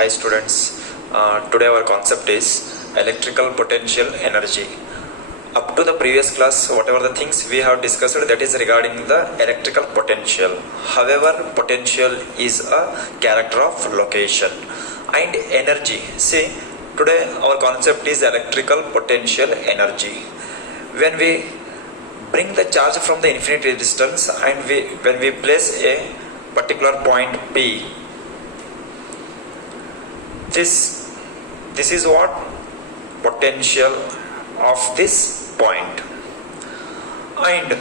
Hi students, today our concept is electrical potential energy. Up to the previous class, whatever the things we have discussed, that is regarding the electrical potential. However, potential is a character of location and energy. See, today our concept is electrical potential energy. When we bring the charge from the infinite distance and when we place a particular point P, this is what potential of this point. And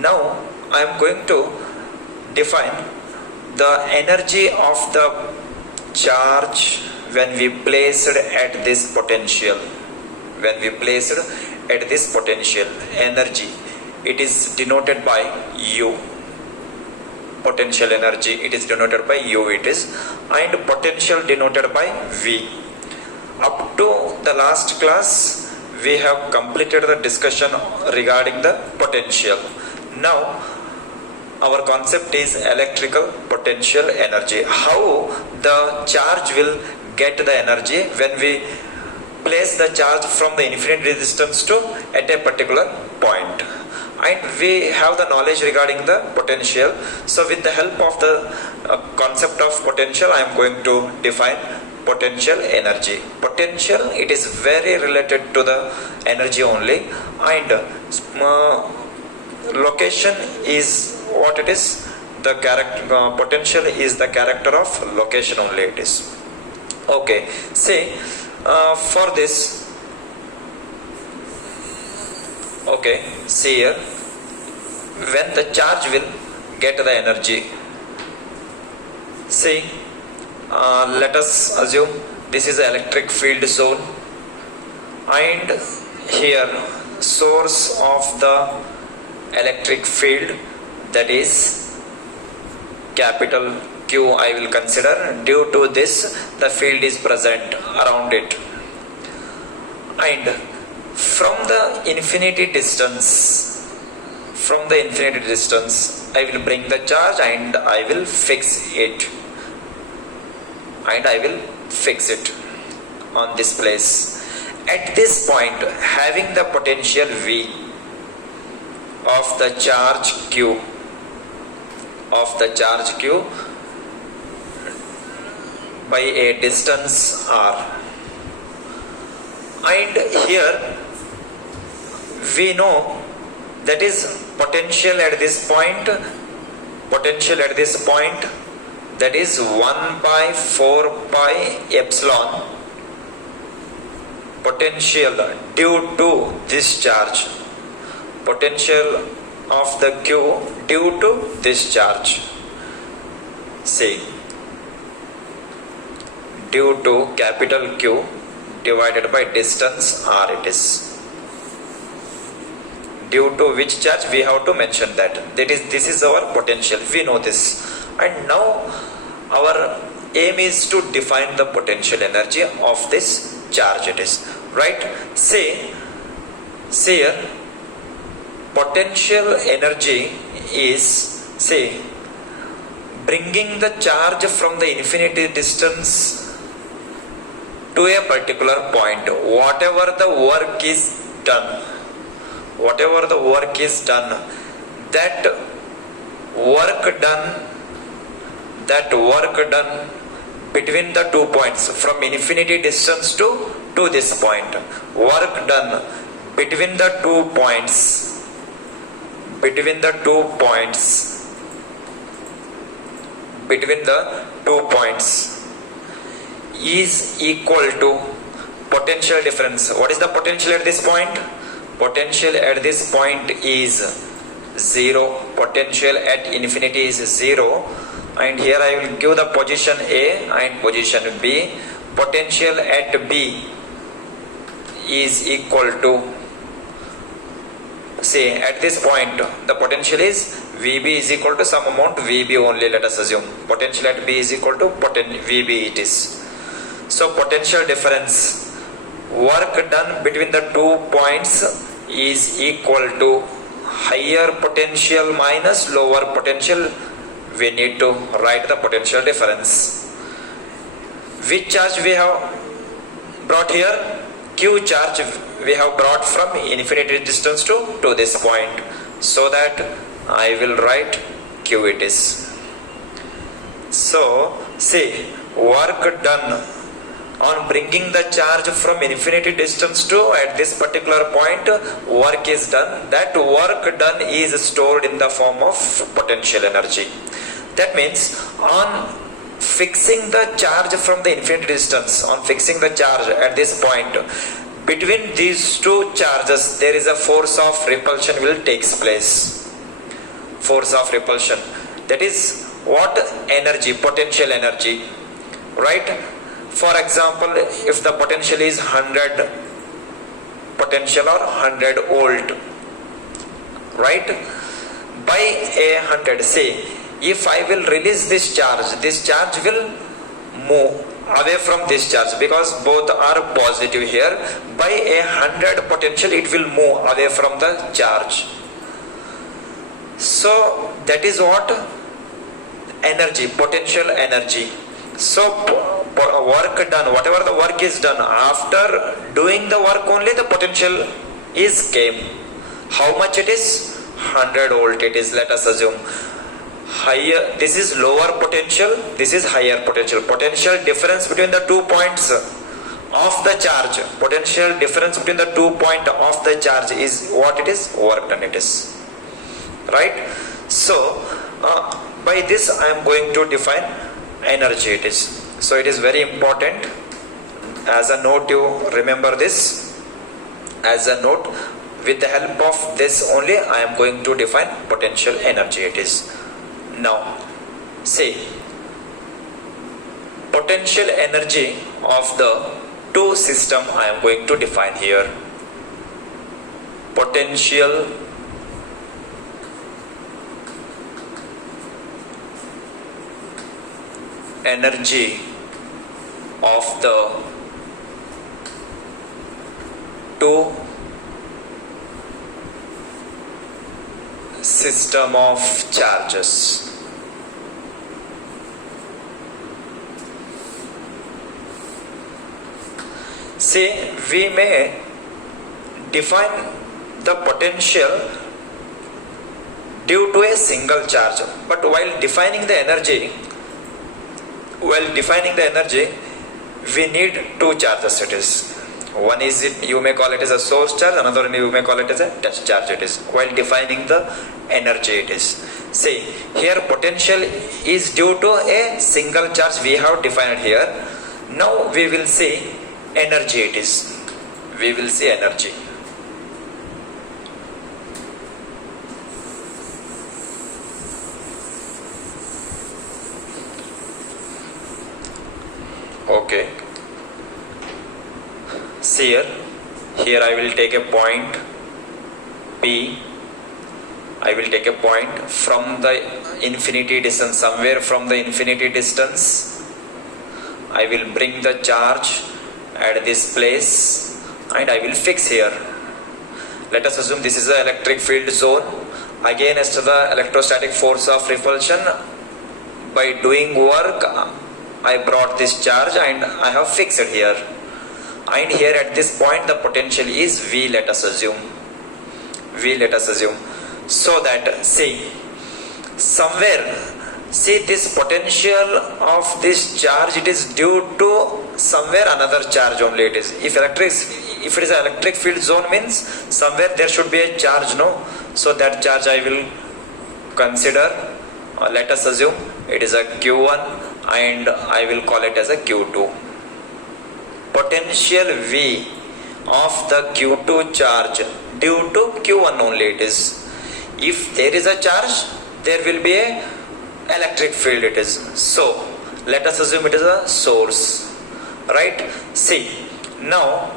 now I am going to define the energy of the charge when we placed at this potential. When we placed at this potential, energy, it is denoted by U. Potential energy, it is denoted by U, it is, and potential denoted by V. Up to the last class, we have completed the discussion regarding the potential. Now, our concept is electrical potential energy. How the charge will get the energy when we place the charge from the infinite resistance to at a particular point. And we have the knowledge regarding the potential. So with the help of the concept of potential, I am going to define potential energy. Potential, it is very related to the energy only, and location is what it is. The character potential is the character of location only, it is. Okay, say for this, okay, see here, when the charge will get the energy, see, let us assume this is the electric field zone, and here source of the electric field, that is capital Q I will consider. Due to this, the field is present around it, and from the infinity distance, I will bring the charge and I will fix it, on this place. At this point, having the potential V of the charge Q, by a distance R, and here we know that is potential at this point, that is 1 by 4 pi epsilon potential due to this charge, potential of the Q due to this charge, say due to capital Q divided by distance R, it is. Due to which charge we have to mention that. This is our potential. We know this. And now our aim is to define the potential energy of this charge, it is. Right? Say here, potential energy is, say, bringing the charge from the infinity distance to a particular point. Whatever the work is done, that work done between the 2 points, from infinity distance to this point, work done between the 2 points, is equal to potential difference. What is the potential at this point? Potential at this point is 0. Potential at infinity is 0. And here I will give the position A and position B. Potential at B is equal to, say, at this point the potential is VB is equal to some amount VB only, let us assume. Potential at B is equal to VB it is. So potential difference, work done between the 2 points, is equal to higher potential minus lower potential. We need to write the potential difference. which charge we have brought here? Q charge we have brought from infinity distance to this point. So that I will write Q it is. So, see, work done on bringing the charge from infinity distance to at this particular point, work is done. That work done is stored in the form of potential energy. That means on fixing the charge from the infinite distance, on fixing the charge at this point, between these two charges there is a force of repulsion will takes place. Force of repulsion, that is what? Energy, potential energy, right? For example, if the potential is 100 potential or 100 volt, right? By a 100, say if I will release this charge will move away from this charge because both are positive here. By a 100 potential it will move away from the charge. So that is what? Energy, potential energy. So work done, whatever the work is done, after doing the work only the potential is came. How much it is? 100 volt it is, let us assume. Higher, this is lower potential, this is higher potential. Potential difference between the 2 points of the charge, potential difference between the 2 points of the charge is what it is? Work done it is, right? So by this I am going to define energy it is. So it is very important. As a note, you remember this as a note. With the help of this only I am going to define potential energy it is. Now say potential energy of the two system I am going to define here. Potential energy of the two system of charges. See, we may define the potential due to a single charge, but while defining the energy, we need two charges it is. One is it, you may call it as a source charge, another one you may call it as a touch charge it is, while defining the energy it is. See, here potential is due to a single charge we have defined here. Now we will see energy it is. We will see energy. Okay. See here I will take a point P. I will take a point from the infinity distance, somewhere from the infinity distance. I will bring the charge at this place and I will fix here. Let us assume this is the electric field zone. Against the electrostatic force of repulsion, by doing work I brought this charge and I have fixed it here. And here at this point the potential is V, let us assume. So that, see, somewhere, see this potential of this charge, it is due to somewhere another charge only it is. If it is an electric field zone means somewhere there should be a charge, no? So that charge I will consider, let us assume it is a Q1 and I will call it as a Q2. Potential V of the Q2 charge due to Q1 only it is. If there is a charge, there will be a electric field it is. So let us assume it is a source, right? See, now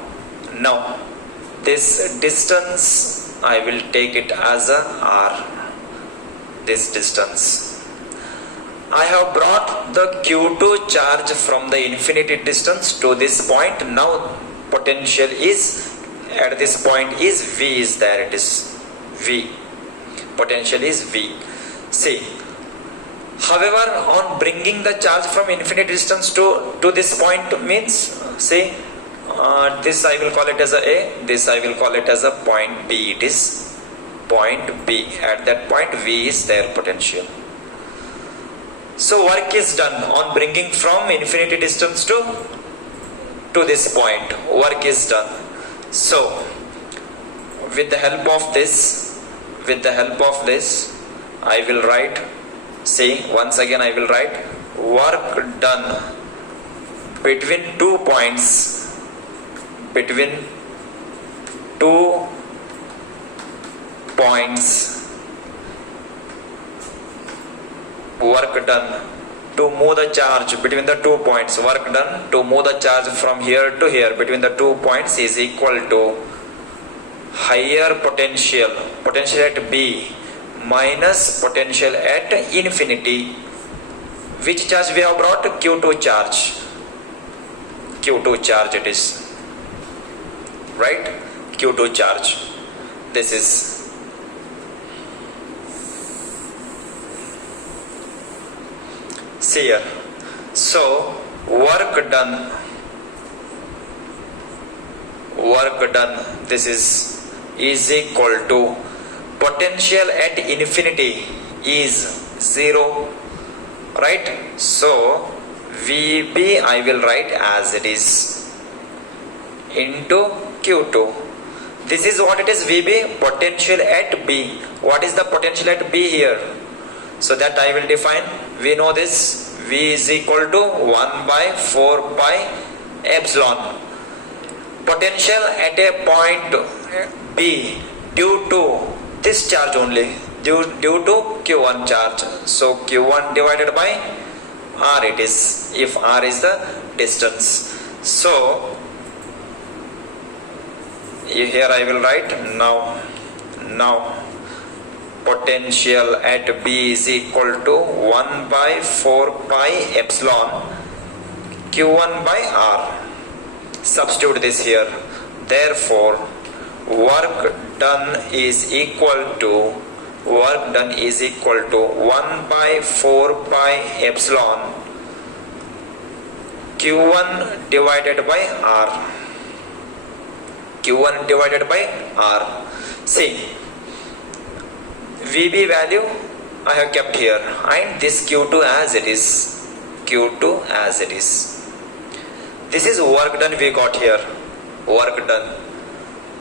this distance I will take it as a R. This distance I have brought the Q2 charge from the infinity distance to this point. Now potential is at this point is V is there, it is V. Potential is V. See, However, on bringing the charge from infinite distance to this point means, say, this I will call it as A, this I will call it as a point B. It is point B. At that point, V is their potential. So work is done on bringing from infinity distance to this point. Work is done. So with the help of this, I will write, see, once again I will write work done between 2 points, work done to move the charge between the 2 points, work done to move the charge from here to here between the 2 points is equal to higher potential at B minus potential at infinity. Which charge we have brought? Q2 charge. Q2 charge it is. Right? Q2 charge. This is. See here. So, work done. This is equal to potential at infinity is 0. Right? So, VB I will write as it is into Q2. This is what it is, VB, potential at B. What is the potential at B here? So that I will define. We know this. V is equal to 1 by 4 pi epsilon. Potential at a point B due to this charge only, due to Q1 charge. So Q1 divided by R it is, if R is the distance. So here I will write now potential at B is equal to 1 by 4 pi epsilon Q1 by R. Substitute this here. Therefore, work done is equal to 1 by 4 pi epsilon Q1 divided by R. Q1 divided by R. See, VB value I have kept here and this Q2 as it is. This is work done we got here. Work done.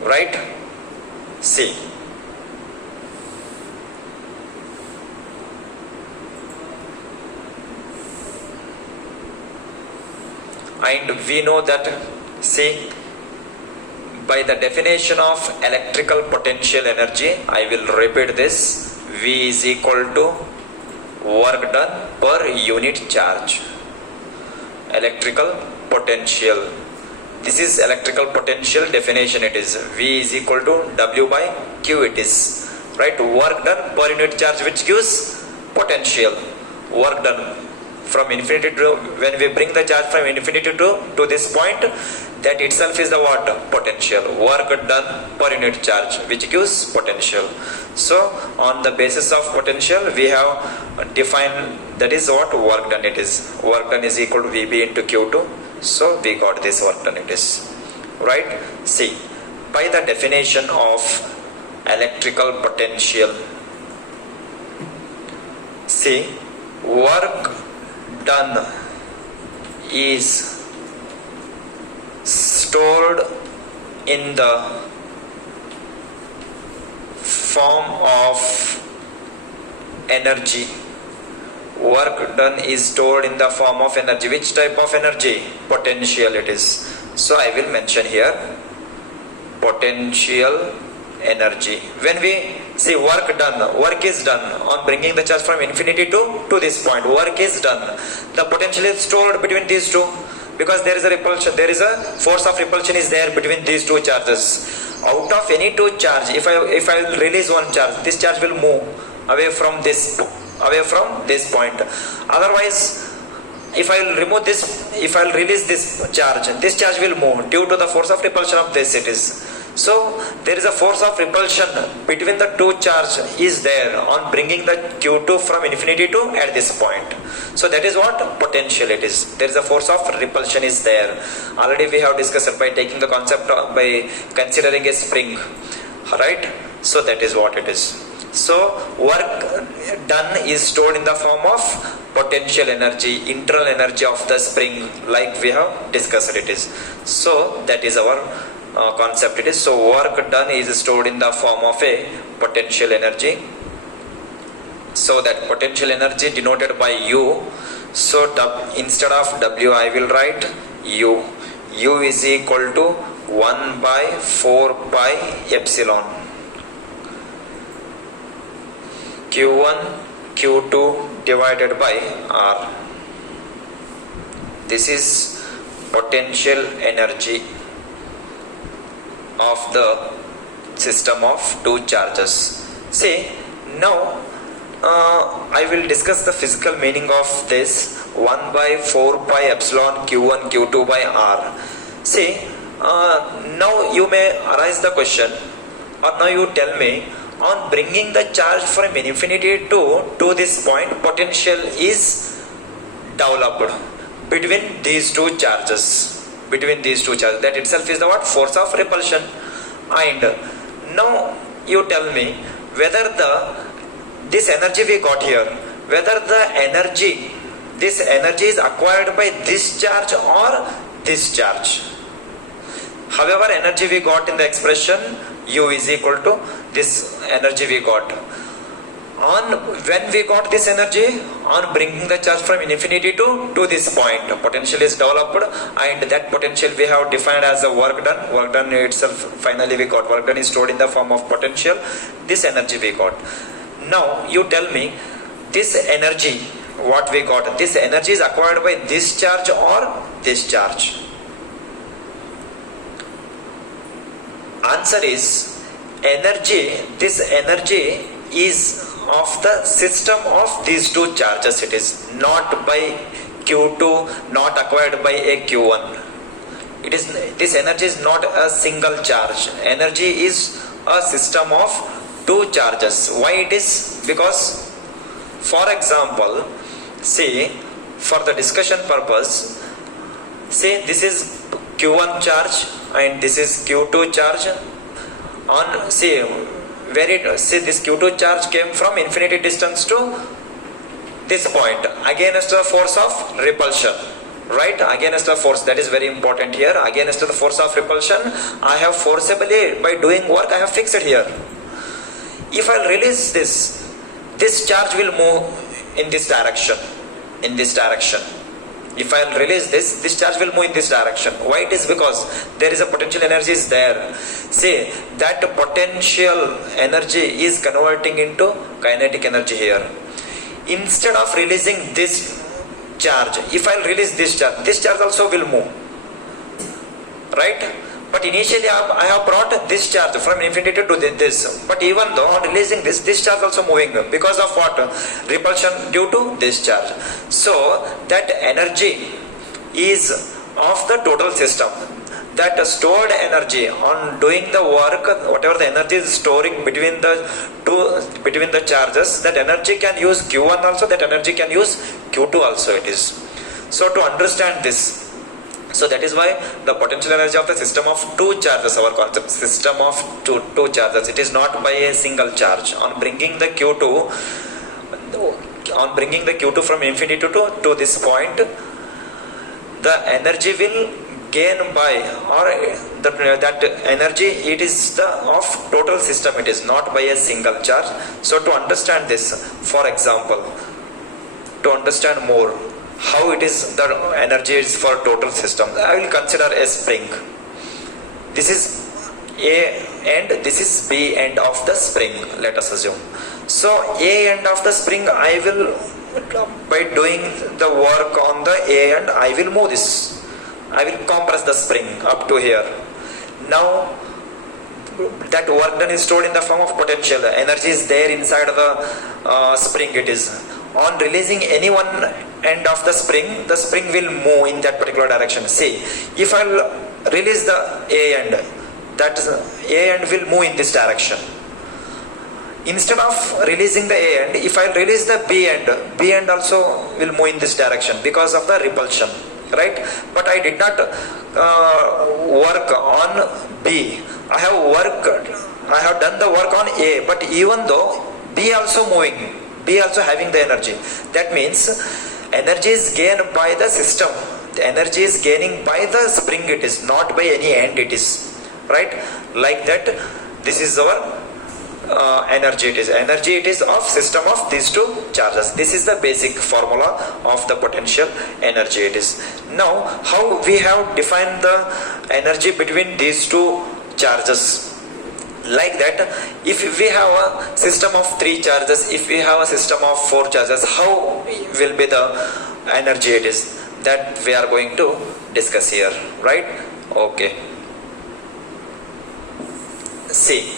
Right? See. And we know that, see, by the definition of electrical potential energy, I will repeat this. V is equal to work done per unit charge. Electrical potential. This is electrical potential definition. It is V is equal to W by Q it is. Right? Work done per unit charge, which gives potential. Work done from infinity to, when we bring the charge from infinity to this point, that itself is the what? Potential. Work done per unit charge, which gives potential. So on the basis of potential we have defined, that is what work done it is. Work done is equal to VB into Q2. So we got this work done it is. Right? See, by the definition of electrical potential, see, work done is stored in the form of energy. Work done is stored in the form of energy. Which type of energy? Potential it is. So I will mention here potential energy. When we see work done, work is done on bringing the charge from infinity to this point. Work is done. The potential is stored between these two, because there is a repulsion, there is a force of repulsion is there between these two charges. Out of any two charge, if I will release one charge, this charge will move away from this point. Otherwise, if I will remove this, if I will release this charge will move due to the force of repulsion of this it is. So there is a force of repulsion between the two charge is there on bringing the Q2 from infinity to at this point. So that is what potential it is. There is a force of repulsion is there. Already we have discussed by taking the concept by considering a spring, right? So that is what it is. So work done is stored in the form of potential energy, internal energy of the spring, like we have discussed it is. So that is our concept it is. So work done is stored in the form of a potential energy. So that potential energy denoted by U. So instead of W I will write U. U is equal to 1 by 4 pi epsilon Q1 Q2 divided by R. This is potential energy of the system of two charges. See, now I will discuss the physical meaning of this 1 by 4 pi epsilon Q1 Q2 by R. See, now you may arise the question, or now you tell me, on bringing the charge from infinity to this point, potential is developed between these two charges. Between these two charges, that itself is the what? Force of repulsion. And now you tell me whether this energy we got here, whether this energy is acquired by this charge or this charge. However, energy we got in the expression U is equal to this energy we got. When we got this energy, on bringing the charge from infinity to this point, potential is developed, and that potential we have defined as a work done. Work done itself, finally we got work done is stored in the form of potential. This energy we got. Now you tell me, this energy what we got, this energy is acquired by this charge or this charge? Answer is energy. This energy is of the system of these two charges. It is not by Q2, not acquired by a Q1. It is, this energy is not a single charge. Energy is a system of two charges. Why it is? Because, for example, see, for the discussion purpose, say this is Q1 charge and this is Q2 charge. On say this Q2 charge came from infinity distance to this point against the force of repulsion, right? Against the force, that is very important here. Against the force of repulsion, I have forcibly, by doing work, I have fixed it here. If I release this charge will move in this direction. If I release this charge will move in this direction. Why it is? Because there is a potential energy is there. Say that potential energy is converting into kinetic energy here. Instead of releasing this charge, if I release this charge also will move, right? But initially I have brought this charge from infinity to this. But even though on releasing this charge also moving because of what? Repulsion due to this charge. So that energy is of the total system. That stored energy on doing the work, whatever the energy is storing between the charges, that energy can use Q1 also, that energy can use Q2 also it is. So to understand this, so that is why the potential energy of the system of two charges, our concept, system of two charges, it is not by a single charge. On bringing the Q2 from infinity to this point, the energy will gain by, or that energy, it is the of total system, it is not by a single charge. So to understand this, for example, to understand more how it is the energy is for total system, I will consider a spring. This is A end, this is B end of the spring, let us assume. So A end of the spring, I will, by doing the work on the A end, I will move this, I will compress the spring up to here. Now that work done is stored in the form of potential. Energy is there inside the spring it is. On releasing any one end of the spring will move in that particular direction. See, if I will release the A end, that is A end will move in this direction. Instead of releasing the A end, if I release the B end also will move in this direction because of the repulsion, right? But I did not work on B. I have done the work on A, but even though B also moving, B also having the energy. That means energy is gained by the system. The energy is gaining by the spring, it is not by any end, it is, right? Like that, this is our energy. It is of system of these two charges. This is the basic formula of the potential energy. It is. Now, how we have defined the energy between these two charges? Like that, if we have a system of 3 charges, if we have a system of 4 charges, how will be the energy? It is that we are going to discuss here, right? Okay. See.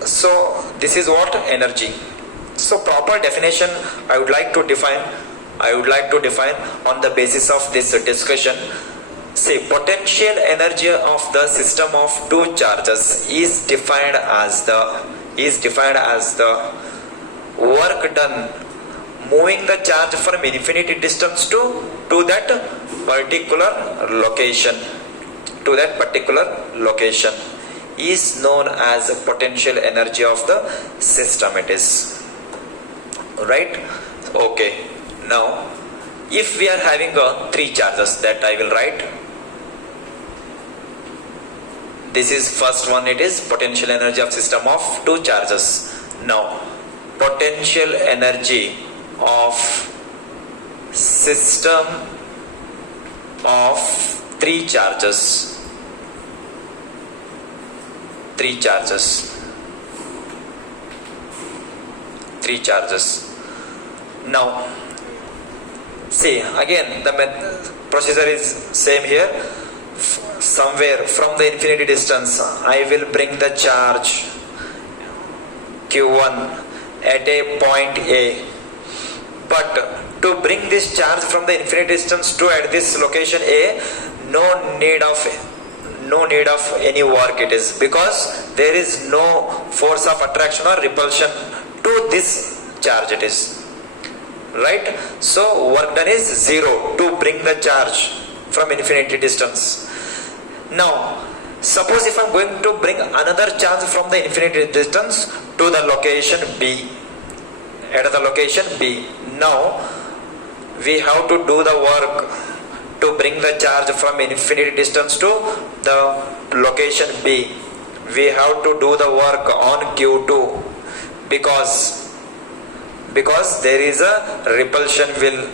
So this is what energy. So proper definition I would like to define on the basis of this discussion. Say potential energy of the system of 2 charges is defined as the work done moving the charge from infinity distance to that particular location is known as potential energy of the system. It is, right? Okay. Now if we are having 3 charges, that I will write. This is first one, it is potential energy of system of 2 charges. Now potential energy of system of 3 charges. Three charges. Now see again the procedure is same here. Somewhere from the infinity distance I will bring the charge Q1 at a point A, but to bring this charge from the infinite distance to at this location A, no need of any work it is, because there is no force of attraction or repulsion to this charge it is, right? So work done is 0 to bring the charge from infinity distance. Now suppose if I am going to bring another charge from the infinity distance to the location B, at the location B, now we have to do the work to bring the charge from infinity distance to the location B. We have to do the work on Q2 because there is a repulsion will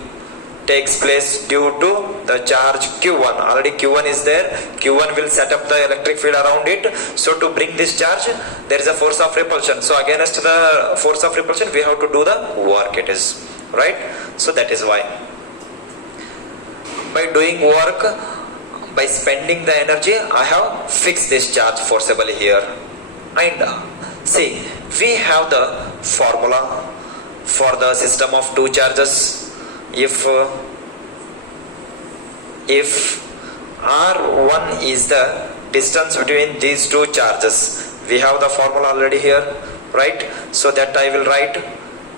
takes place due to the charge Q1. Already Q1 is there. Q1 will set up the electric field around it. So to bring this charge, there is a force of repulsion. So against the force of repulsion, we have to do the work. It is, right? So that is why. By doing work, by spending the energy, I have fixed this charge forcibly here. And see, we have the formula for the system of 2 charges. If R1 is the distance between these 2 charges, we have the formula already here, right? So that I will write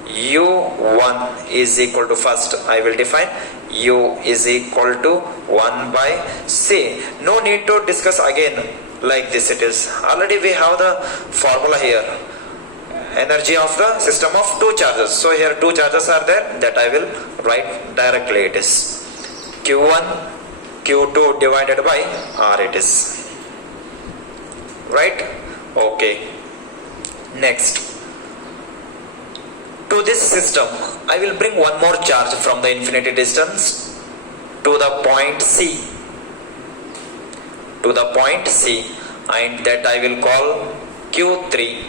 U1 is equal to, first I will define U is equal to 1 by C. No need to discuss again like this, it is. Already we have the formula here. Energy of the system of 2 charges. So here 2 charges are there, that I will write directly. It is Q1 Q2 divided by R, it is, right? Okay. Next, to this system I will bring one more charge from the infinity distance to the point C, and that I will call Q3.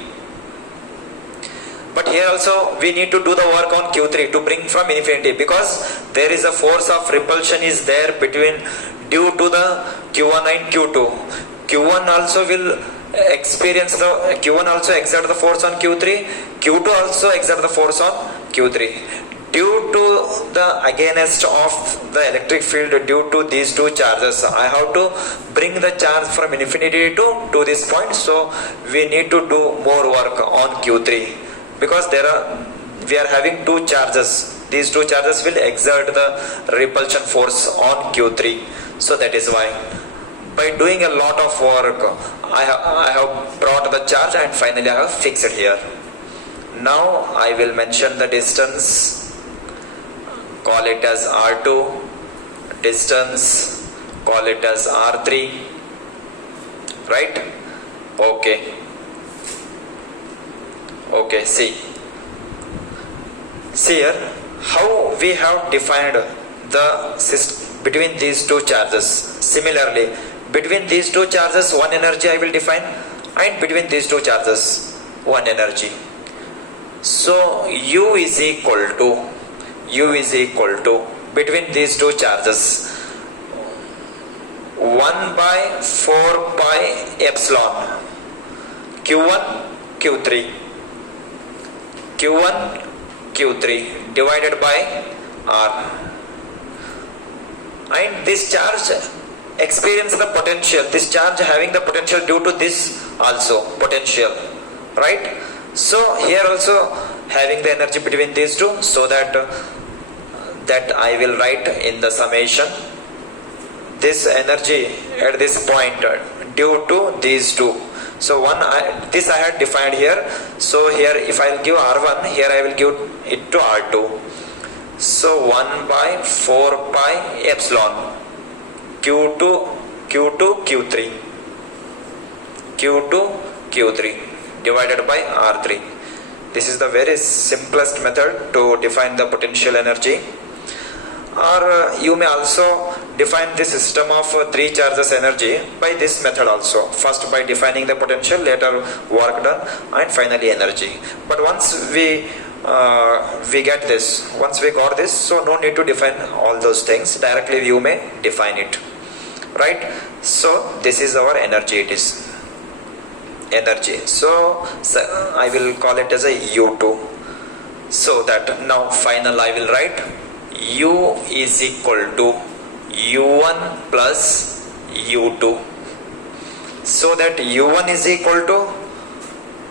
But here also we need to do the work on Q3 to bring from infinity, because there is a force of repulsion is there between due to the Q1 and Q2. Q1 also will exert the force on Q3. Q2 also exert the force on Q3. due to the against of the electric field due to these two charges, I have to bring the charge from infinity to this point. So we need to do more work on Q3 because we are having two charges. These two charges will exert the repulsion force on Q3. So that is why by doing a lot of work I have brought the charge and finally I have fixed it here. Now I will mention the distance, call it as R2, distance, call it as R3, right? Okay, see here how we have defined the system between these two charges. Similarly, between these two charges one energy I will define, and between these two charges one energy. So U is equal to between these two charges 1 by 4 pi epsilon Q1 Q3 divided by R. And this charge experience the potential, this charge having the potential due to this also potential, right? So here also having the energy between these two, so that I will write in the summation this energy at this point due to these two. So this I had defined here. So here if I will give R1, here I will give it to R2. So 1 by 4 pi epsilon Q2 Q3 divided by R3. This is the very simplest method to define the potential energy. Or you may also define the system of three charges energy by this method also. First by defining the potential, later work done, and finally energy. But once we got this, so no need to define all those things. Directly you may define it, right? So this is our energy. It is energy. So I will call it as a U2. So that now final I will write U is equal to U1 plus U2. So that U1 is equal to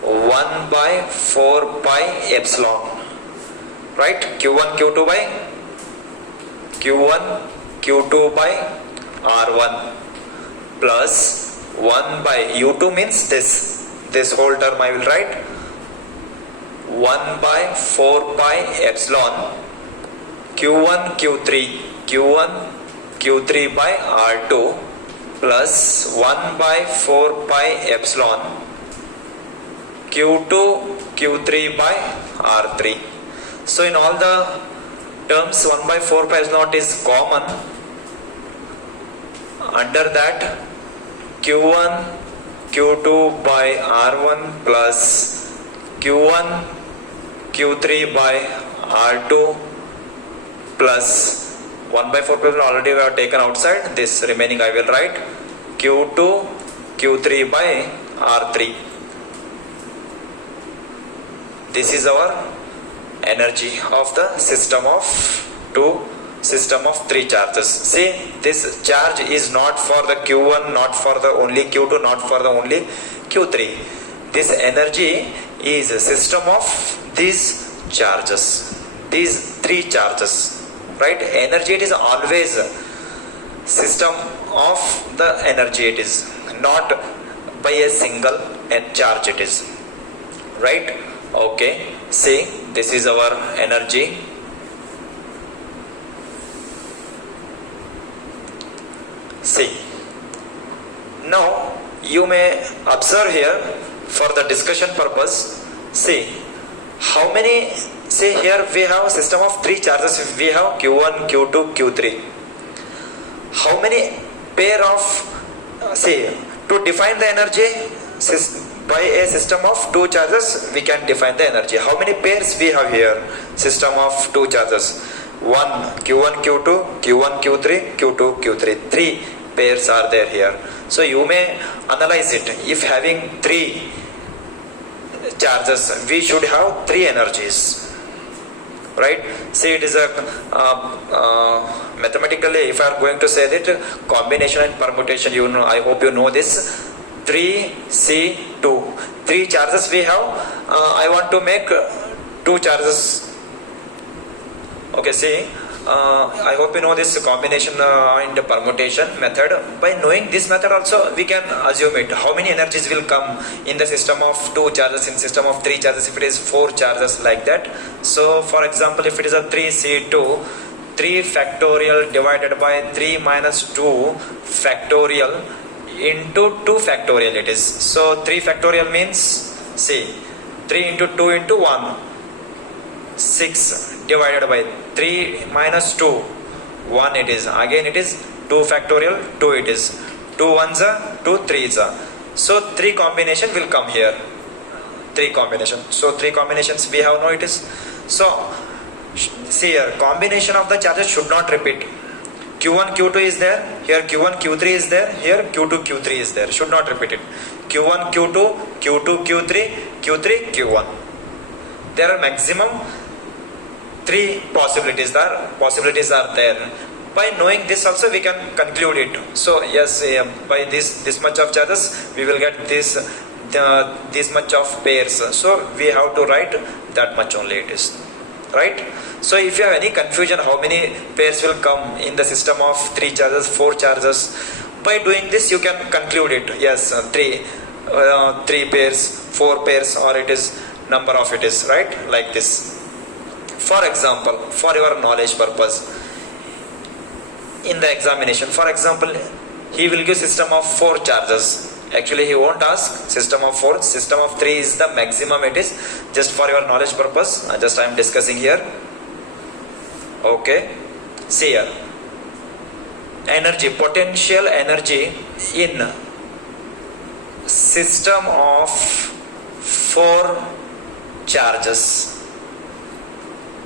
1 by 4 pi epsilon, right? Q1 Q2 by R1 plus 1 by U2 means this whole term I will write 1 by 4 pi epsilon Q1 Q3 by R2 plus 1 by 4 pi epsilon Q2 Q3 by R3. So in all the terms 1 by 4 pi epsilon is common. Under that Q1 Q2 by R1 plus Q1 Q3 by R2 plus 1 by 4 pi epsilon already we have taken outside. This remaining I will write Q2 Q3 by R3. This is our energy of the system of three charges. See, this charge is not for the Q1, not for the only Q2, not for the only Q3. This energy is a system of these charges, these three charges, right? Energy, it is always a system of the energy. It is not by a single charge. It is, right? Okay, see, this is our energy. See, now you may observe here for the discussion purpose. See, how many, see here we have a system of three charges. We have Q1, Q2, Q3. How many pair of, see, to define the energy by a system of two charges, we can define the energy. How many pairs we have here? System of two charges. Q1, Q2, Q1, Q3, Q2, Q3. Three pairs are there here. So you may analyze it. If having three charges, we should have three energies, right? See, it is a mathematically, if I am going to say that combination and permutation, you know, I hope you know this. 3C2, 3 charges we have. I want to make 2 charges. Okay, see, I hope you know this combination and permutation method. By knowing this method also, we can assume it. How many energies will come in the system of 2 charges, in system of 3 charges, if it is 4 charges, like that. So, for example, if it is a 3C2, 3 factorial divided by 3 minus 2 factorial into 2 factorial it is. So, 3 factorial means, see, 3 into 2 into 1. 6 divided by 3 minus 2, 1 it is. Again it is 2 factorial, 2 it is. 2 ones are 2 threes are. So 3 combination will come here. 3 combination. So 3 combinations we have now it is. So see here, combination of the charges should not repeat. Q1 Q2 is there, here Q1 Q3 is there, here Q2 Q3 is there. Should not repeat it. Q1 Q2, Q2 Q3, Q3 Q1. There are maximum 3 possibilities are there. By knowing this also we can conclude it. So yes, by this much of charges we will get this much of pairs. So we have to write that much only it is, right? So if you have any confusion how many pairs will come in the system of 3 charges, 4 charges, by doing this you can conclude it. Yes, 3 pairs, 4 pairs, or it is number of it is, right? Like this. For example, for your knowledge purpose, in the examination, for example, he will give system of 4 charges. Actually he won't ask system of 4, system of 3 is the maximum it is. Just for your knowledge purpose, just I am discussing here. Okay, see here, energy, potential energy in system of 4 charges.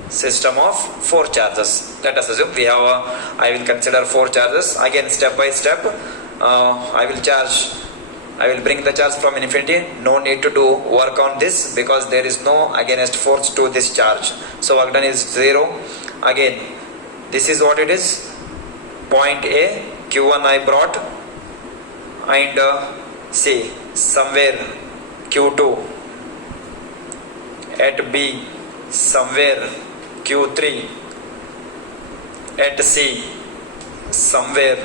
System of 4 charges. Let us assume we have I will consider 4 charges. Again, step by step, I will bring the charge from infinity. No need to do work on this because there is no against force to this charge. So work done is 0. Again, this is what it is. Point A, Q1 I brought, and see somewhere Q2 at B, somewhere Q3 at C, somewhere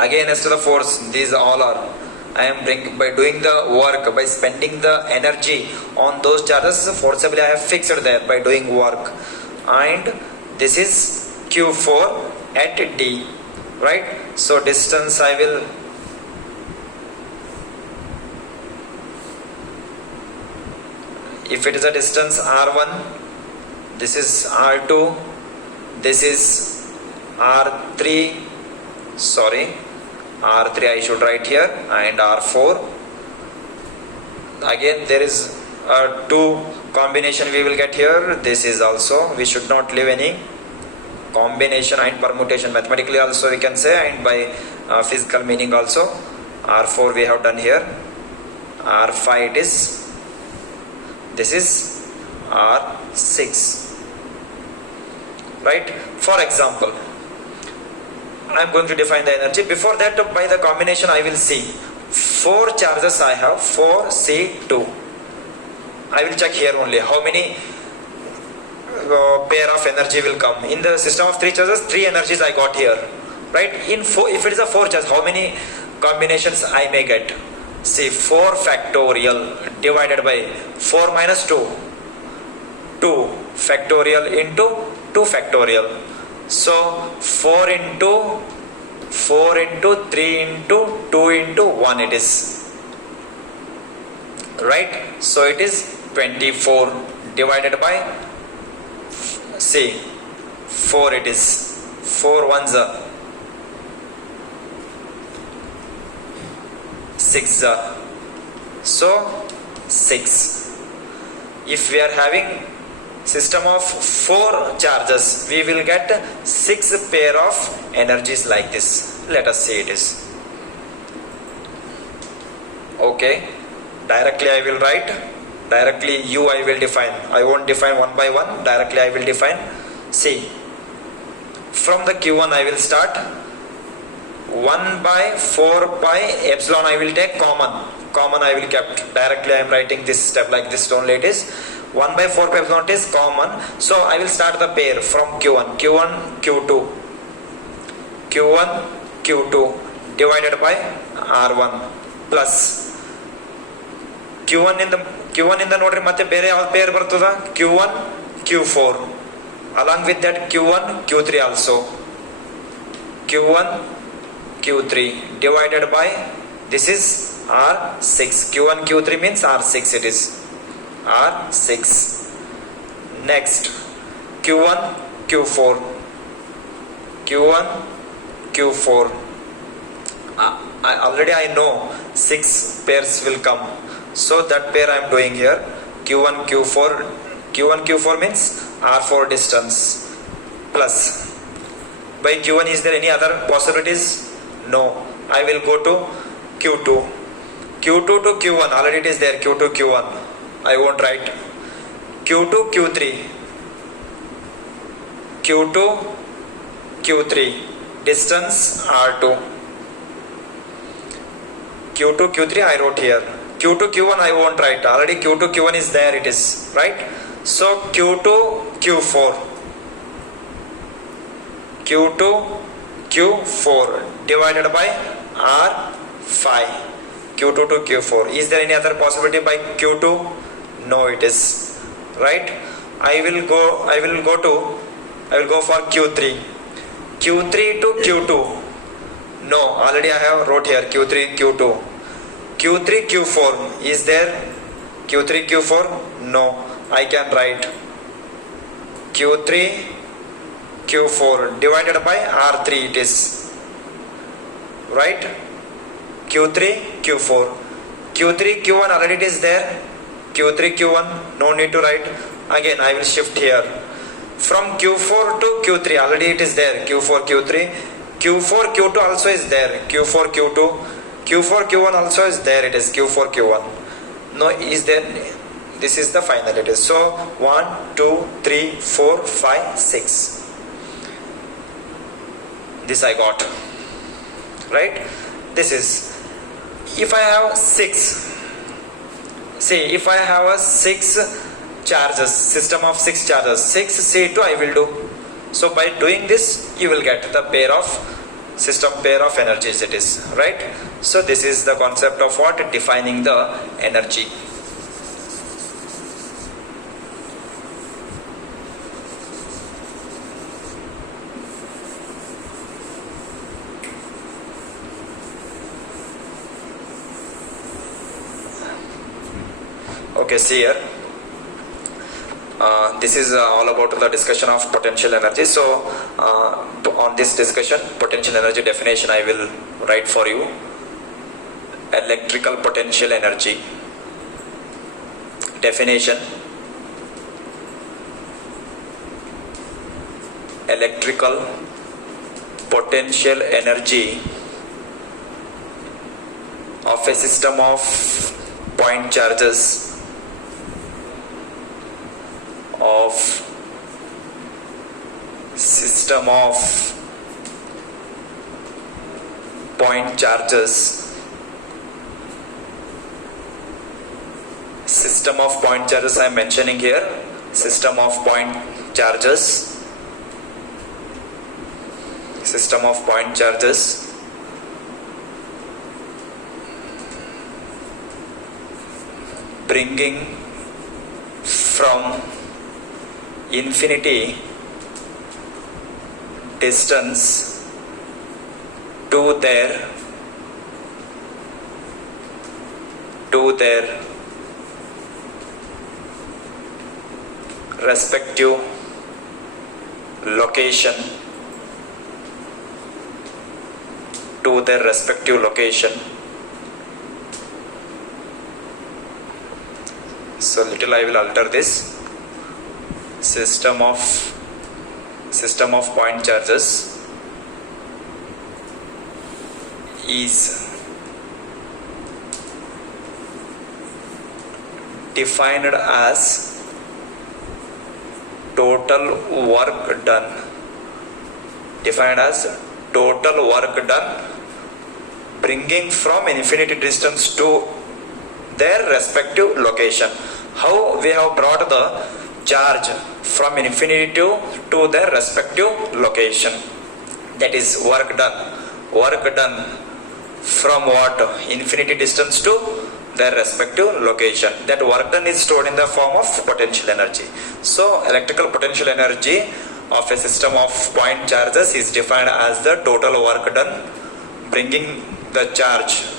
again as to the force. These all are, I am by doing the work, by spending the energy on those charges forcibly I have fixed there by doing work. And this is Q4 at D, right? So distance I will if it is a distance R1, this is R2, this is R3, sorry, R3 I should write here, and R4. Again there is 2 combination we will get here. This is also, we should not leave any combination and permutation mathematically also we can say, and by physical meaning also. R4 we have done here, R5 it is, this is R6, right? For example, I am going to define the energy. Before that, by the combination I will see 4 charges I have, 4C2. I will check here only how many pair of energy will come. In the system of 3 charges, 3 energies I got here, right? If it is a 4 charge, how many combinations I may get? See, 4 factorial divided by 4 minus 2, 2 factorial into 2 factorial. So 4 into 3 into 2 into 1 it is, right? So it is 24 divided by, see, 4 it is, 4 ones are 6 are, so 6. If we are having system of 4 charges, we will get 6 pair of energies like this. Let us see it is. Okay, directly I will write Directly U I will define. I won't define one by one. Directly I will define. See, from the Q1 I will start. 1 by 4 pi epsilon I will take common. Common I will kept. Directly I am writing this step like this only. It is 1 by 4 pi epsilon is common. So I will start the pair from Q1. Q1 Q2. Q1 Q2 divided by R1 plus Q1 in the ನೋಡ್ರಿ ಮತ್ತೆ ಬೇರೆ ಯಾವ peer ಬರ್ತದ Q1 Q4 along with that Q1 Q3 also Q1 Q3 divided by this is R6. Q1 Q3 means R6. It is R6. Next Q1 Q4 Q1 Q4 I know 6 pairs will come, so that pair I am doing here. Q1 Q4 means R4 distance plus by Q1. Is there any other possibilities? No. I will go to Q2 to Q1. Already it is there. Q2 Q1. I won't write. Q2 Q3 Q2 Q3 distance R2. Q2 Q3 I wrote here. Q2 Q1 I won't write. Already Q2 Q1 is there. It is right. So Q2 Q4 Q2 Q4 divided by R5. Q2 to Q4. Is there any other possibility by Q2? No, it is right. I will go for Q3 to Q2. No, already I have wrote here Q3 Q2. Q3 Q4 is there. Q3 Q4 no, I can write Q3 Q4 divided by R3. It is right. Q3 Q4 Q3 Q1 already it is there. Q3 Q1 no need to write. Again I will shift here from Q4 to Q3. Already it is there. Q4 Q3 Q4 Q2 also is there. Q4 Q2 Q4 Q1 also is there. It is Q4 Q1 no is there. This is the final. It is so 1 2 3 4 5 6. This I got right. This is if I have 6. See, if I have a 6 charges, system of 6 charges, 6 C2 I will do. So by doing this you will get the pair of energies. It is right. So this is the concept of what? Defining the energy. Okay, see here. This is all about the discussion of potential energy. So on this discussion, potential energy definition I will write for you. Electrical potential energy definition. Electrical potential energy of a system of point charges system of point charges I am mentioning here. System of point charges bringing from infinity distance to their respective location. So little I will alter this. System of point charges is defined as total work done. Defined as total work done bringing from infinity distance to their respective location. How we have brought the charge from infinity to their respective location. That is work done. Work done from what? Infinity distance to their respective location. That work done is stored in the form of potential energy. So electrical potential energy of a system of point charges is defined as the total work done bringing the charges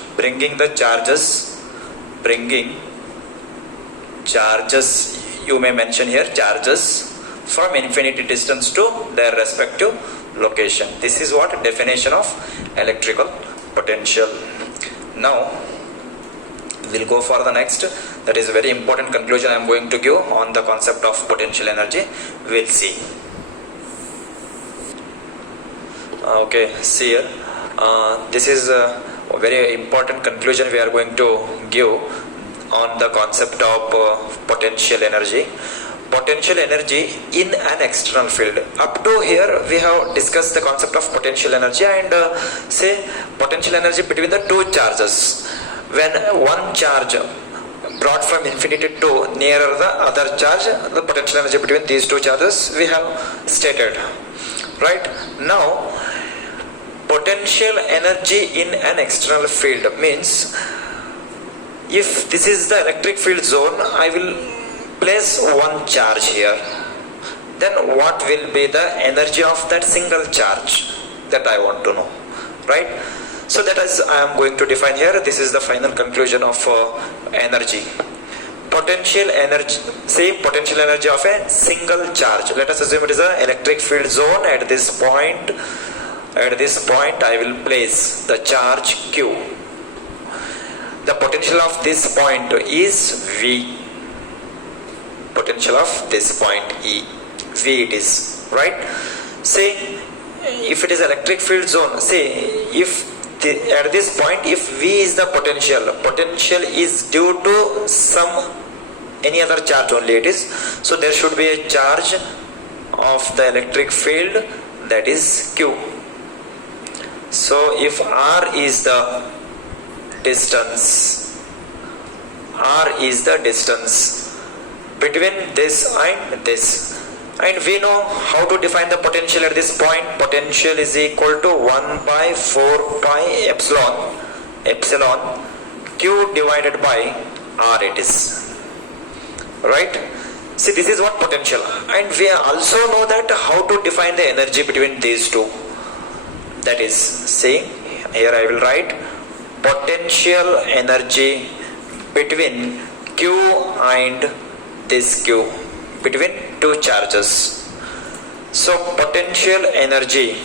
you may mention here charges from infinity distance to their respective location. This is what definition of electrical potential. Now we'll go for the next. That is a very important conclusion I am going to give on the concept of potential energy. We'll see. Okay, see here. This is a very important conclusion we are going to give on the concept of potential energy. Potential energy in an external field. Up to here we have discussed the concept of potential energy and say potential energy between the two charges. When one charge brought from infinity to nearer the other charge, the potential energy between these two charges we have stated. Right? Now potential energy in an external field means if this is the electric field zone, I will place one charge here. Then what will be the energy of that single charge? That I want to know. Right? So that is I am going to define here. This is the final conclusion of energy. Potential energy, say potential energy of a single charge. Let us assume it is an electric field zone. At this point I will place the charge Q. The potential of this point is V. Potential of this point E. V it is. Right? Say if it is electric field zone, say if at this point if V is the potential is due to any other charge only it is. So there should be a charge of the electric field, that is Q. So if R is the distance between this and this, and we know how to define the potential at this point. Potential is equal to 1 by 4 pi epsilon Q divided by R it is. Right? See, this is what potential, and we also know that how to define the energy between these two. That is, see here I will write potential energy between Q and this Q, between two charges. So potential energy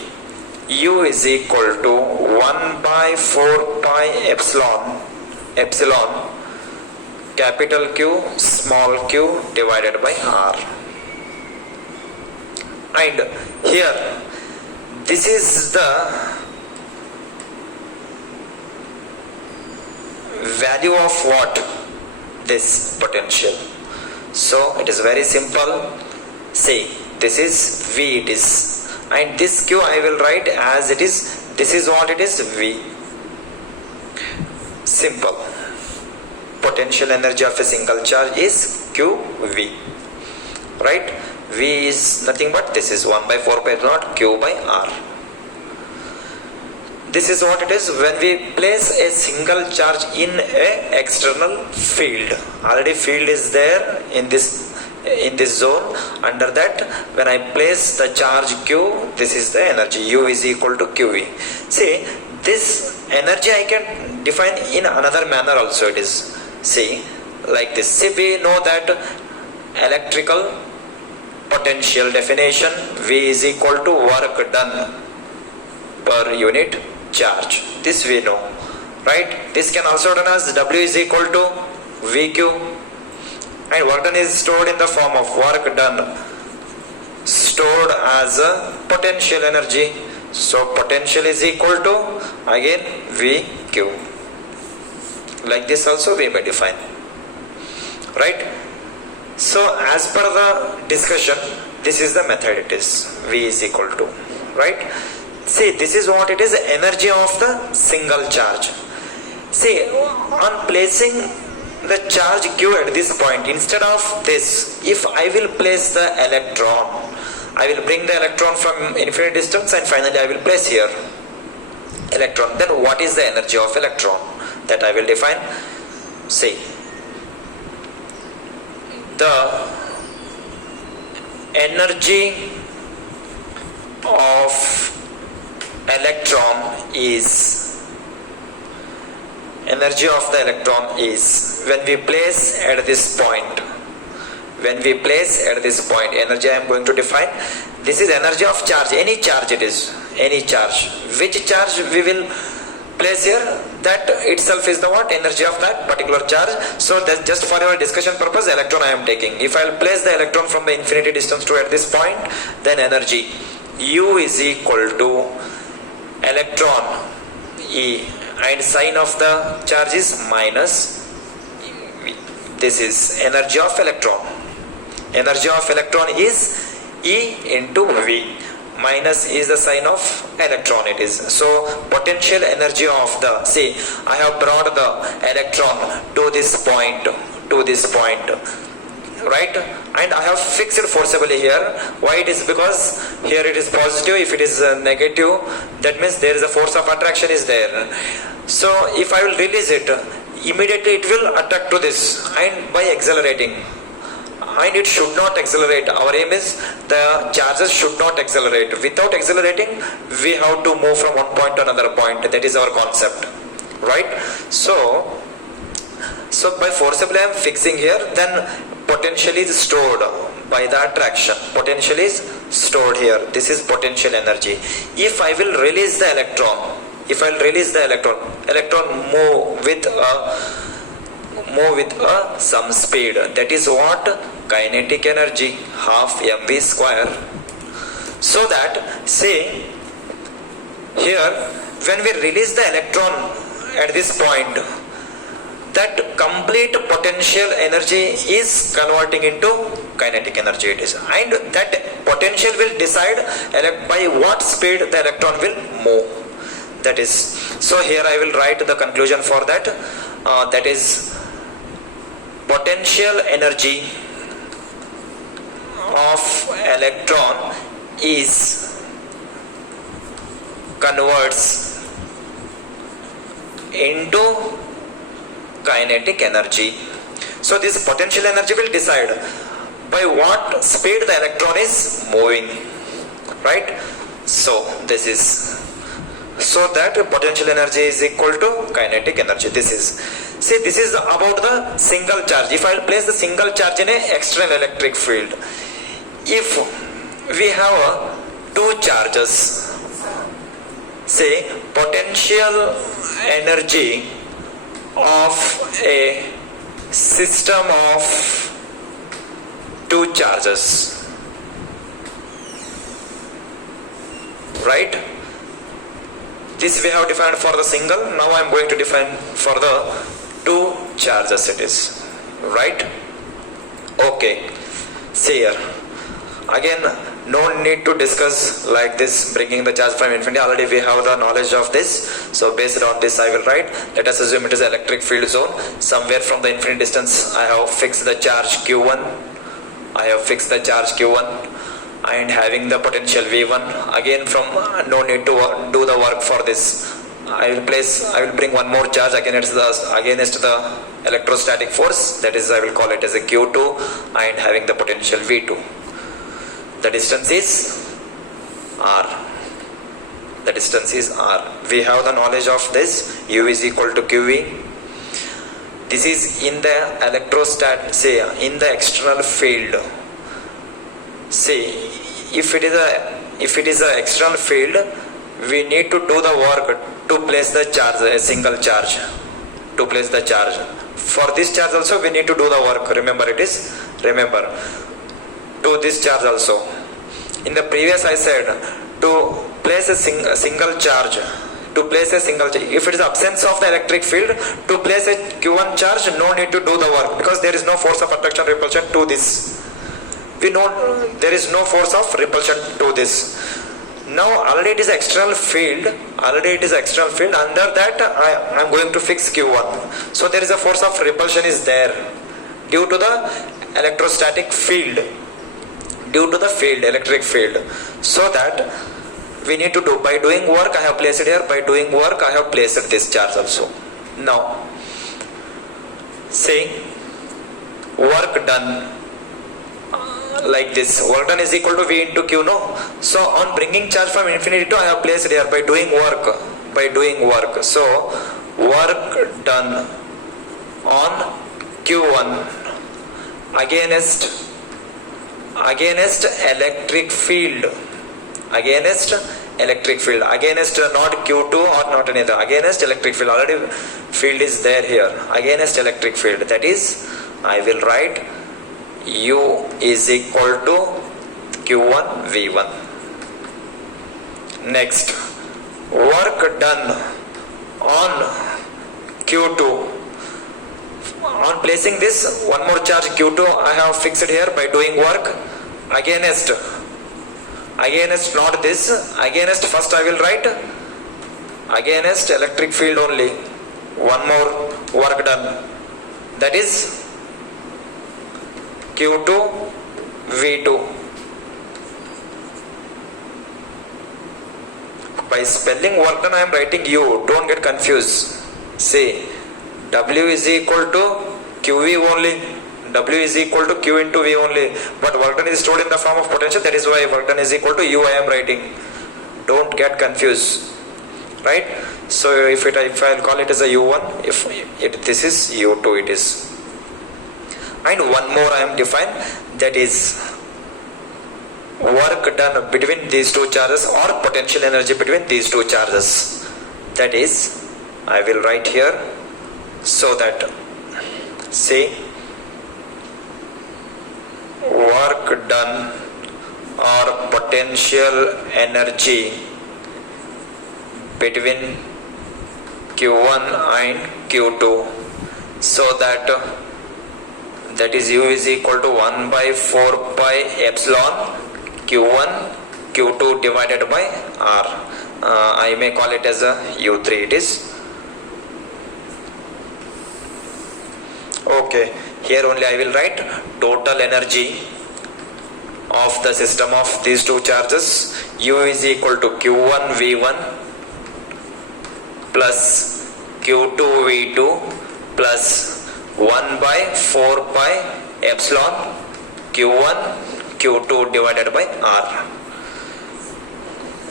U is equal to 1 by 4 pi epsilon capital Q small q divided by R. And here this is the value of what? This potential. So it is very simple. See, this is V it is, and this Q I will write as it is. This is what it is, V. Simple. Potential energy of a single charge is QV. Right? V is nothing but this is 1 by 4 pi naught Q by R. This is what it is when we place a single charge in a external field. Already field is there in this zone. Under that, when I place the charge Q, this is the energy. U is equal to QV. See, this energy I can define in another manner also it is. See, like this. See, we know that electrical potential definition, V is equal to work done per unit charge. This we know. Right? This can also done as W is equal to VQ. And work done is stored in the form of work done stored as a potential energy. So potential is equal to again VQ. Like this also we may define. right? So as per the discussion, this is the method it is, V is equal to, right? See, this is what it is, energy of the single charge. See, on placing the charge Q at this point, instead of this, if I will place the electron, I will bring the electron from infinite distance and finally I will place here electron. Then what is the energy of electron? That I will define. See, the energy of electron is when we place at this point, energy I am going to define. This is energy of charge, any charge it is, any charge. Which charge we will place here, that itself is the what? Energy of that particular charge. So that's just for your discussion purpose, electron I am taking. If I will place the electron from the infinity distance to at this point, then energy U is equal to electron E, and sign of the charge is minus V. This is energy of electron. Energy of electron is E into V. Minus is the sign of electron it is. So potential energy of the, see, I have brought the electron to this point, right? And I have fixed it forcibly here. Why it is? Because here it is positive. If it is negative, that means there is a force of attraction is there. So if I will release it, immediately it will attract to this, and by accelerating, and it should not accelerate. Our aim is the charges should not accelerate. Without accelerating, we have to move from one point to another point. That is our concept, right? So by forcibly I am fixing here, then potential is stored by the attraction. Potential is stored here. This is potential energy. If I will release the electron, electron move with some speed. That is what? Kinetic energy, half mv square. So that, say, here, when we release the electron at this point, that complete potential energy is converting into kinetic energy it is. And that potential will decide by what speed the electron will move. That is, so here I will write the conclusion for that. That is, potential energy of electron converts into kinetic energy. So this potential energy will decide by what speed the electron is moving, right? So this is, so that potential energy is equal to kinetic energy. This is, see, this is about the single charge. If I will place the single charge in an external electric field, if we have two charges, say potential energy of a system of two charges, right? This we have defined for the single. Now I am going to define for the two charges it is, right? Okay, see here. Again, no need to discuss like this, bringing the charge from infinity. Already we have the knowledge of this. So based on this I will write, let us assume it is electric field zone. Somewhere from the infinite distance I have fixed the charge Q1. And having the potential V1. Again, from no need to do the work for this. I will bring one more charge against the electrostatic force. That is, I will call it as a Q2, and having the potential V2. The distance is R. We have the knowledge of this. U is equal to QV. This is in the electrostat, say, in the external field. Say, if it is a external field, we need to do the work to place the charge, a single charge, to place the charge. For this charge also we need to do the work. Remember to this charge also. In the previous I said, to place a single charge, if it is absence of the electric field, to place a Q1 charge, no need to do the work because there is no force of attraction repulsion to this. We know there is no force of repulsion to this. Now already it is external field, under that I am going to fix Q1. So there is a force of repulsion is there due to the electrostatic field, electric field. So that we need to do, by doing work I have placed here, by doing work I have placed this charge also. Now say work done like this, work done is equal to V into Q, no? So on bringing charge from infinity to, I have placed here by doing work, so work done on Q1 against electric field, against not Q2 or not any other, against electric field. Already field is there here, against electric field, that is I will write U is equal to Q1 V1. Next, work done on Q2. On placing this one more charge Q2 I have fixed here by doing work against not this, against first I will write against electric field only, one more work done, that is Q2 V2. By spelling work done I am writing U, don't get confused. See, W is equal to QV only, W is equal to Q into V only, but work done is stored in the form of potential, that is why work done is equal to U I am writing. Don't get confused, right? So if I will call it as a U1, this is U2 it is. And one more I am defined, that is work done between these two charges or potential energy between these two charges, that is I will write here, so that say work done or potential energy between Q1 and Q2, so that is U is equal to 1 by 4 pi epsilon Q1 Q2 divided by R. I may call it as a U3 it is. Okay, here only I will write total energy of the system of these two charges. U is equal to Q1 V1 plus Q2 V2 plus 1 by 4 pi epsilon Q1 Q2 divided by R.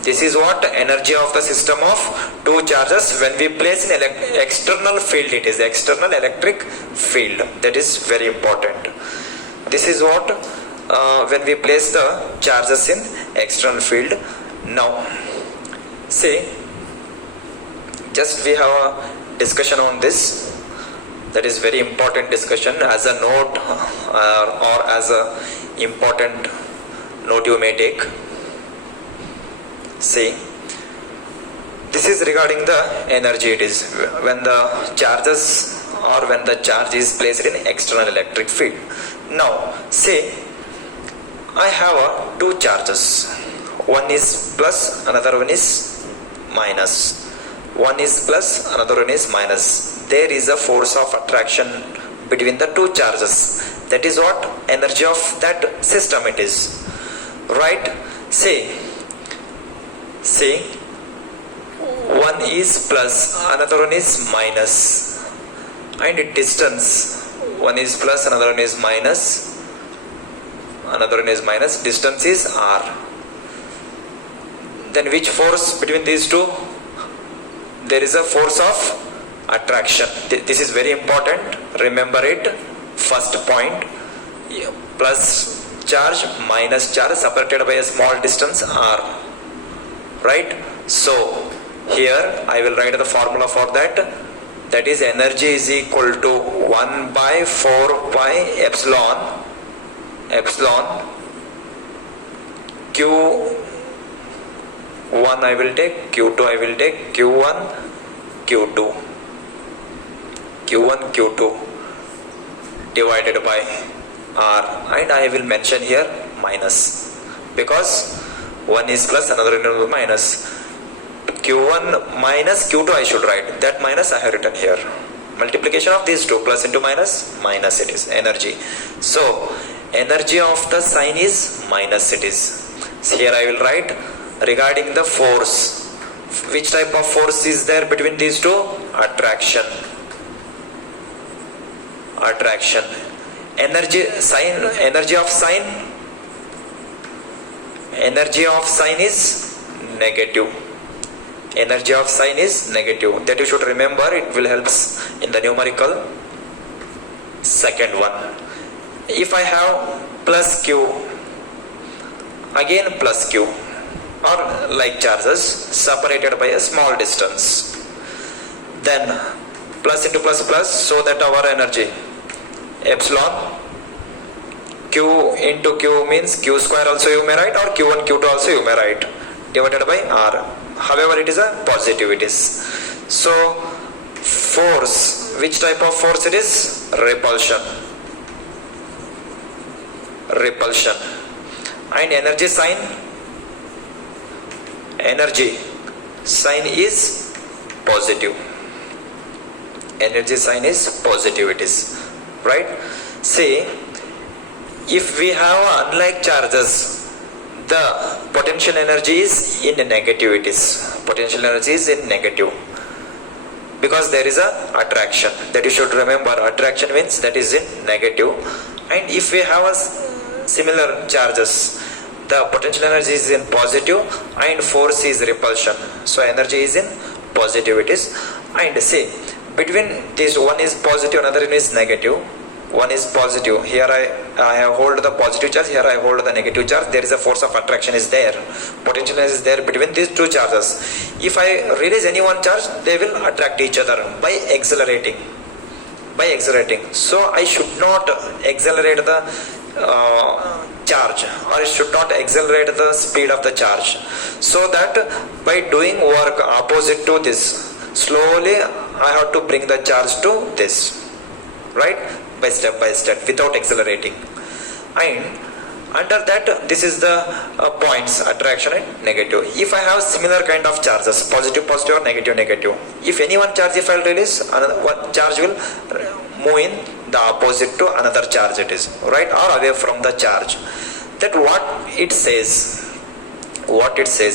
This is what energy of the system of two charges when we place in external field, it is external electric field, that is very important. This is what when we place the charges in external field. Now say just we have a discussion on this, that is very important discussion, as a note or as a important note you may take. See, this is regarding the energy, it is when the charges or when the charge is placed in external electric field. Now say I have two charges, one is plus, another one is minus, one is plus, another one is minus. There is a force of attraction between the two charges, that is what energy of that system it is, right? Say one is plus, another one is minus, and distance, one is plus, another one is minus, distance is R. Then which force between these two? There is a force of attraction. This is very important, remember it. First point, plus charge minus charge separated by a small distance R, right? So here I will write the formula for that, that is energy is equal to 1 by 4 pi epsilon Q1 I will take, Q2 I will take, Q1 Q2 Q1 Q2 divided by R, and I will mention here minus because one is plus, another is minus. Q1 minus Q2 I should write, that minus I have written here. Multiplication of these two, plus into minus, minus it is energy. So energy of the sign is minus it is. So here I will write regarding the force. Which type of force is there between these two? Attraction. Attraction. Energy sign, energy of sign is negative. Energy of sign is negative. That you should remember, it will help in the numerical. Second one, if I have plus Q, again plus Q, or like charges separated by a small distance, then plus into plus plus, so that our energy epsilon Q into Q means Q square also you may write, or Q1 Q2 also you may write, divided by R. However, it is a positive it is. So force, which type of force it is? Repulsion. Repulsion. And energy sign is positive. Energy sign is positive it is, right? See, if we have unlike charges, the potential energy is in negative it is. Potential energy is in negative because there is a attraction. That you should remember, attraction means that is in negative. And if we have a similar charges, the potential energy is in positive and force is repulsion. So energy is in positive it is. And see, between these, one is positive, another is negative. One is positive, here I have hold the positive charge, here I hold the negative charge. There is a force of attraction is there, potential energy is there between these two charges. If I release any one charge, they will attract each other by accelerating. So I should not accelerate the charge, or I should not accelerate the speed of the charge, so that by doing work opposite to this, slowly I have to bring the charge to this, right? By step without accelerating. And under that, this is the points, attraction and negative. If I have similar kind of charges, positive or negative, if any one charge, if I release, another one charge will move in the opposite to another charge it is, right, or away from the charge. That what it says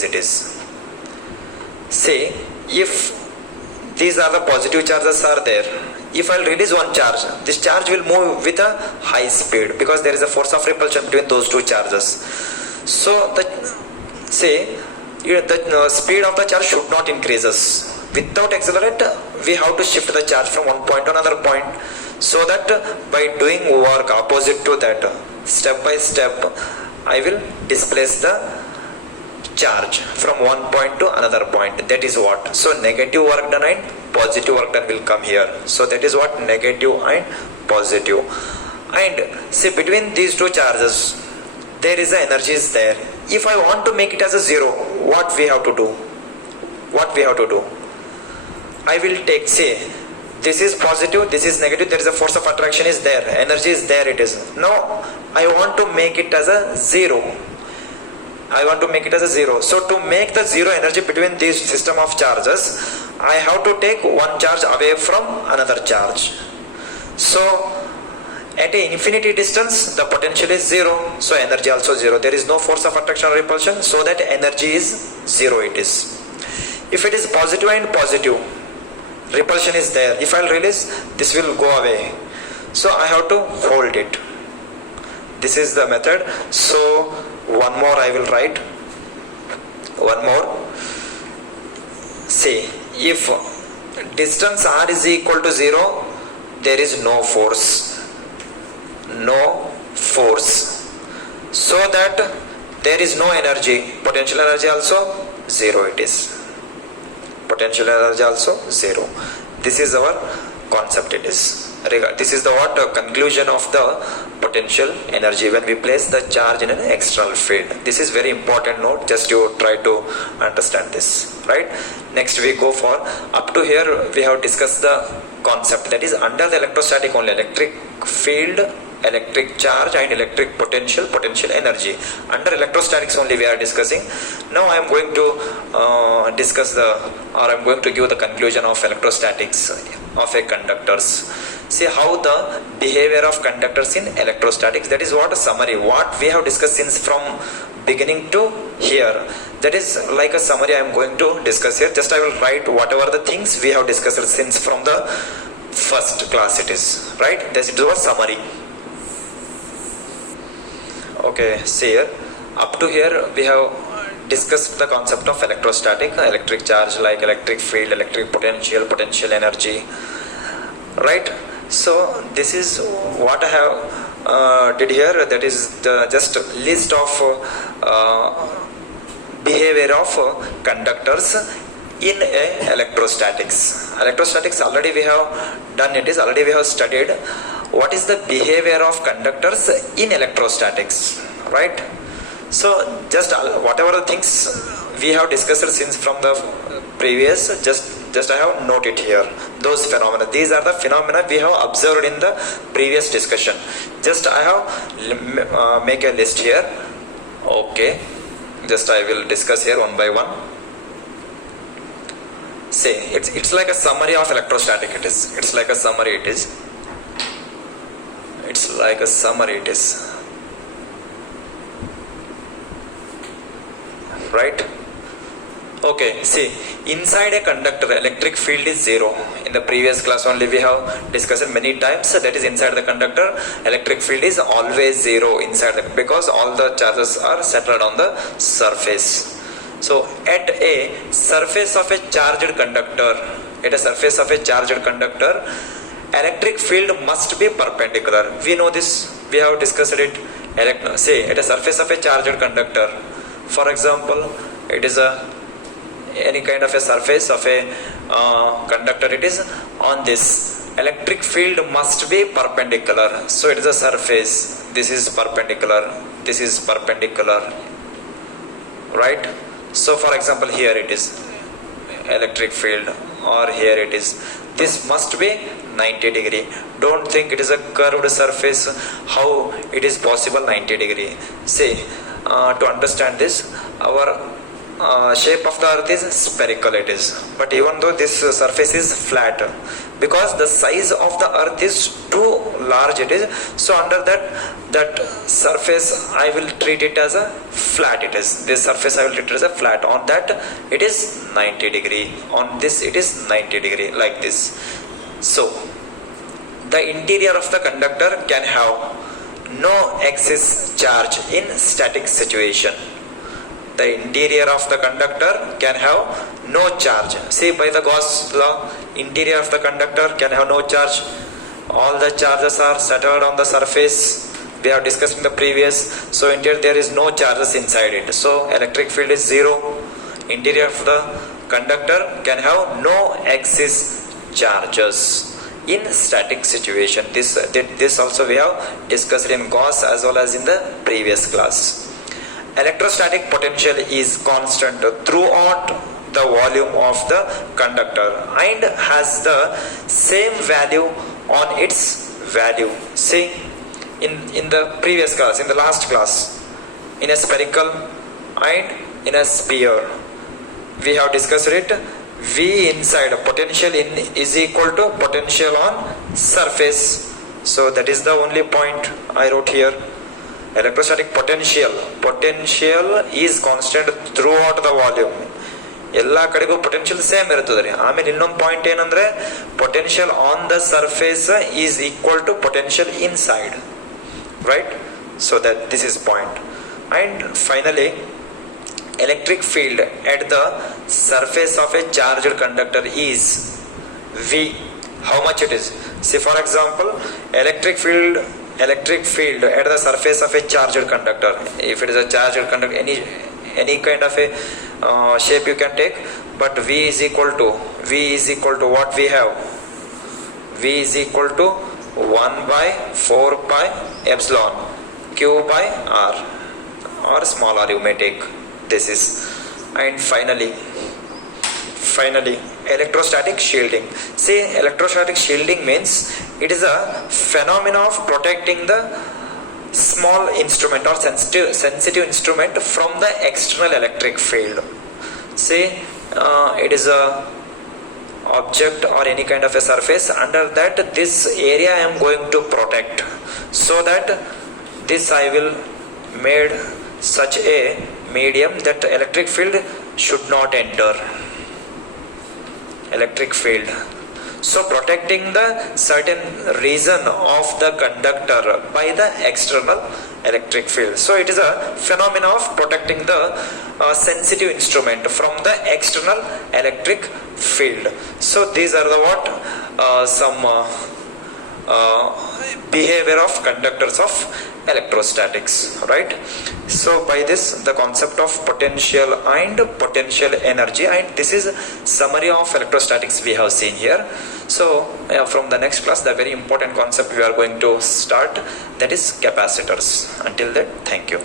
it is. Say, if these are the positive charges are there, if I will release one charge, this charge will move with a high speed because there is a force of repulsion between those two charges. So the speed of the charge should not increases. Without accelerate, we have to shift the charge from one point to another point, so that by doing work opposite to that, step by step, I will displace the charge from one point to another point. That is what. So negative work done and positive work done will come here. So that is what negative and positive. And see, between these two charges, there is a energy is there. If I want to make it as a zero, what we have to do? I will take, say, this is positive, this is negative, there is a force of attraction is there, energy is there it is. Now I want to make it as a zero. So to make the zero energy between these system of charges, I have to take one charge away from another charge. So at an infinity distance, the potential is zero, so energy also zero. There is no force of attraction or repulsion, so that energy is zero it is. If it is positive and positive, repulsion is there. If I will release, this will go away. So I have to hold it. This is the method. So one more I will write. One more. See, if distance r is equal to 0, there is no force. So that there is no energy. Potential energy also 0 it is. Potential energy also 0. This is our concept it is. This is the conclusion of the potential energy when we place the charge in an external field. This is very important note, just you try to understand this, right? Next we go for, up to here we have discussed the concept, that is under the electrostatic only, electric field, electric charge and electric potential energy. Under electrostatics only we are discussing. Now I am going to I'm going to give the conclusion of electrostatics of a conductors. See how the behavior of conductors in electrostatics, that is what a summary, what we have discussed since from beginning to here, that is like a summary I am going to discuss here. Just I will write whatever the things we have discussed since from the first class it is, right? This is a summary. Okay, see here, up to here we have discussed the concept of electrostatic, electric charge like electric field, electric potential energy, right? So this is what I have did here, that is the just list of behavior of conductors in a electrostatics. Electrostatics already we have done, it is already we have studied what is the behavior of conductors in electrostatics, right? So just whatever the things we have discussed since from the previous, just I have noted here those phenomena. These are the phenomena we have observed in the previous discussion. Just I have make a list here. Okay, just I will discuss here one by one. See, it's like a summary of electrostatic. It's like a summary. It's like a summary. Right? Okay, see, inside a conductor electric field is zero. In the previous class only we have discussed many times, that is inside the conductor electric field is always zero inside because all the charges are settled on the surface. So at a surface of a charged conductor, electric field must be perpendicular. We know this, we have discussed it. Say at a surface of a charged conductor, for example, it is any kind of a surface of a conductor, it is on this. Electric field must be perpendicular. So it is a surface. This is perpendicular. This is perpendicular. Right? So for example, here it is electric field, or here it is. This must be 90 degree. Don't think it is a curved surface. How it is possible 90 degree? See, to understand this, our shape of the earth is spherical, it is, but even though this surface is flat, because the size of the earth is too large it is, so under that surface I will treat it as a flat. It is this surface I will treat it as a flat. On that it is 90 degree, on this it is 90 degree, like this. So the interior of the conductor can have no excess charge in static situation. The interior of the conductor can have no charge. See, by the Gauss law, interior of the conductor can have no charge. All the charges are settled on the surface. We have discussed in the previous. So interior there is no charges inside it. So electric field is zero. Interior of the conductor can have no excess charges in static situation. This also we have discussed in Gauss as well as in the previous class. Electrostatic potential is constant throughout the volume of the conductor and has the same value on its value. See, in the previous class, in the last class, in a spherical and in a sphere, we have discussed it. V inside potential is equal to potential on surface. So that is the only point I wrote here. Electrostatic potential is constant throughout the volume. ಎಲ್ಲ ಕಡೆಗೂ potential same ಇರುತ್ತದೆ. ಆಮೇಲೆ ಇನ್ನೊಂದು point ಏನಂದ್ರೆ potential on the surface is equal to potential inside, right? So that this is point. And finally electric field at the surface of a charged conductor is V. How much it is? See, for example, electric field at the surface of a charged conductor. If it is a charged conductor, any kind of a shape you can take, but V is equal to what we have? V is equal to 1 by 4 pi epsilon q by r, or small r you may take. This is, and finally electrostatic shielding. See, electrostatic shielding means it is a phenomenon of protecting the small instrument or sensitive instrument from the external electric field. Say it is a object or any kind of a surface, under that this area I am going to protect, so that this I will made such a medium that electric field should not enter. Electric field, so protecting the certain region of the conductor by the external electric field. So it is a phenomenon of protecting the sensitive instrument from the external electric field. So these are the some behavior of conductors of electrostatics, right? So by this, the concept of potential and potential energy, and this is summary of electrostatics we have seen here. So from the next class, the very important concept we are going to start, that is capacitors. Until then, thank you.